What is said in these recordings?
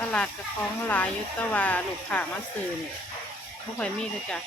ตลาดกระท้องหลายยุตวาลูกค้ามาซื้อเนี่ยบ่ค่อยมีเลยจ้ะ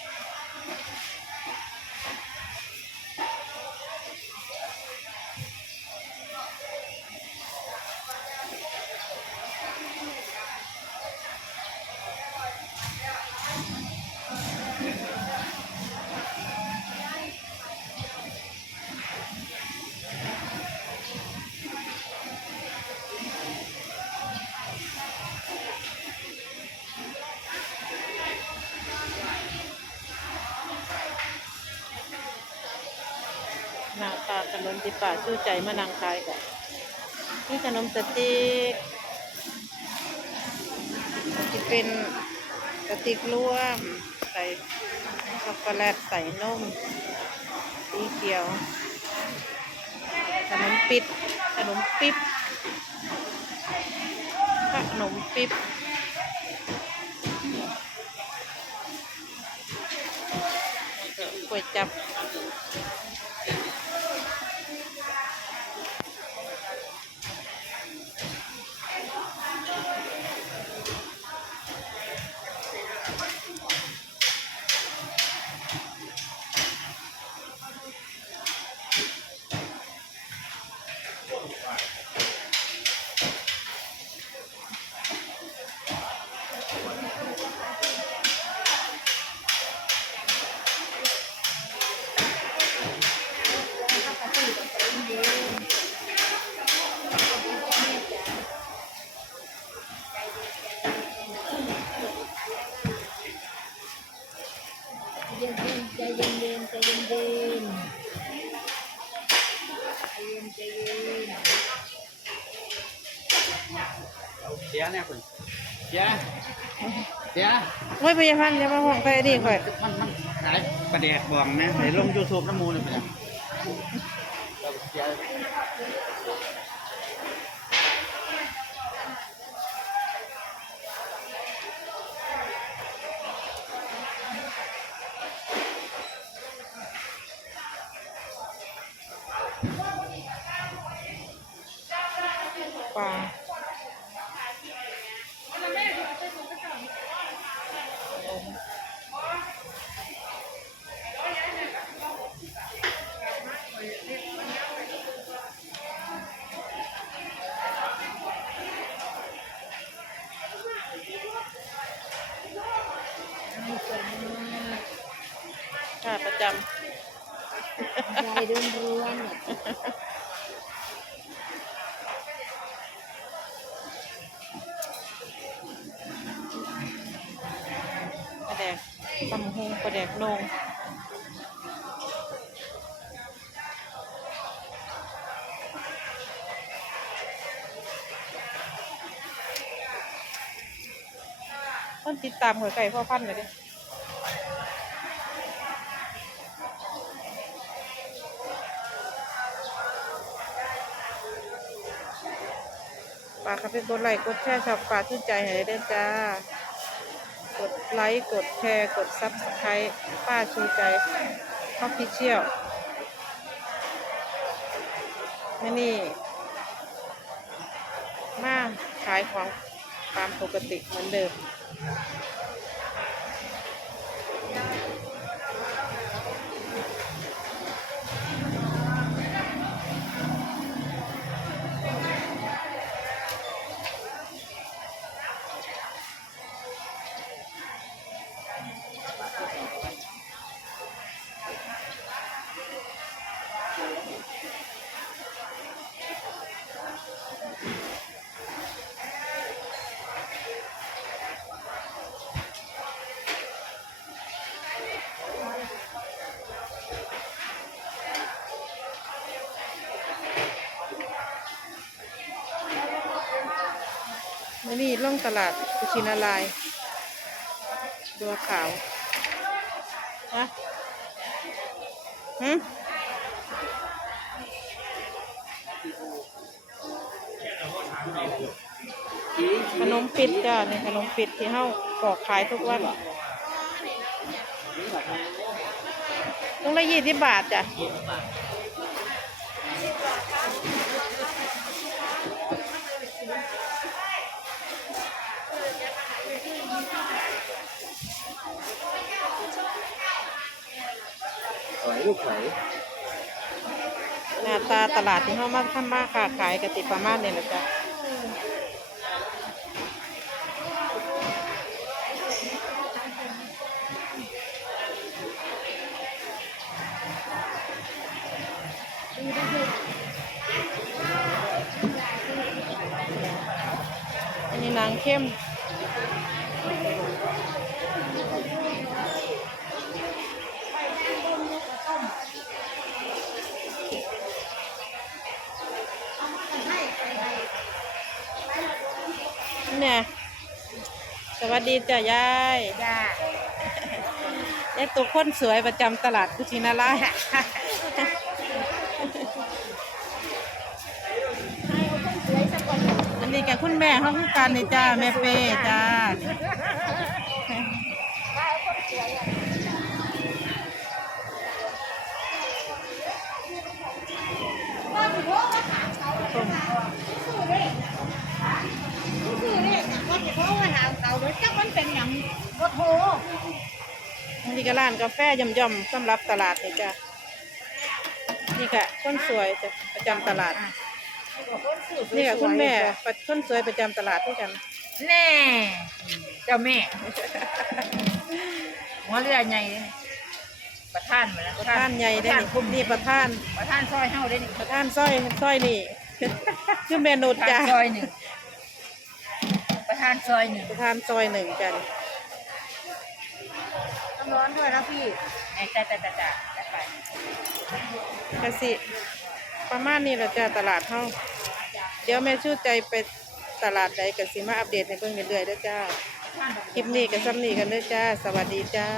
น้าตาขนมที่ป่าชื่อใจมานังขายกันนี่ขนมสติ๊กที่เป็นสติ๊กร่วม ใส่ช็อกโกแลตใส่นมสีเขียว ขนมปิด ขนมปิ๊บขนมปิ๊บก็ก๋วยจับ สียเนี่ยคุณเสียเสียไม่พยาพันธ์จะมาห้องไปดีข่อยมันมันขายประเดกบองนะไหนลงยูทูบน้ำมูลเลยไปแล้วเสียปลา ค่ะ ประจใจร่วนร่วนปลาแดกตำหงปลาแดกนงต้นติดตามหอยไก่พ่อพันธุ์เลยดิ ฝากเข้าไปกดไลค์กดแชร์ชอบฝากชื่นใจให้ได้เด้อจ้ากดไลค์กดแชร์กดซับสไครต์ป้าชูใจออปพิเชียลไม่นี่มาขายของตามปกติเหมือนเดิม ไม่นี่ล่องตลาดกุชินาลาย บัวขาวฮะหืมขนมปิดจ้านี่ขนมปิดที่เฮาปอกขายทุกวันต้องละยี่สิบบาทจ้ะ ลูกไข่หน้าตาตลาดที่เขามาทำมาค้าขายกติประมาณนี้นะจ๊ะอันนี้นางเข้ม วัสดีจ้ะยายจ้ายายตัวคนสวยประจำตลาดกุชินาราชสวยสักคนอันนี้กับคุณแม่เขาคือกันนี่จ้าแม่เป้จ้าอัน นี้ก็ร้านกาแฟย่อมๆสำหรับตลาดนี่จ้านี่ก็คนสวยจ้ะประจำตลาด นี่กับคุณแม่ประคนสวยประจำตลาดด้วยกัน แน่ เจ้าแม่หัวเรือใหญ่เลยประธานมาแล้วประธานใหญ่ได้ประธานนี่คุมนี่ประธาน ประธานซอยเฮาได้นี่ประธานสร้อยสร้อยนี่คือเมนูประธาจ้านซอยหนึ่งประธานซอยหนึ่งประธานซอยหนึ่งกัน ต้องร้อนด้วยนะพี่ไอ้จ้าจ้าจ้าจ้าได้ไปกสิ ประมาณนี้เราจะตลาดเฮาเดี๋ยวแม่ชูใจไปตลาดใดกะสิมาอัปเดตให้เพิ่งเรื่อยๆด้วยจ้า คลิปนี้กับซ้ำนี้กันด้วยจ้า สวัสดีจ้า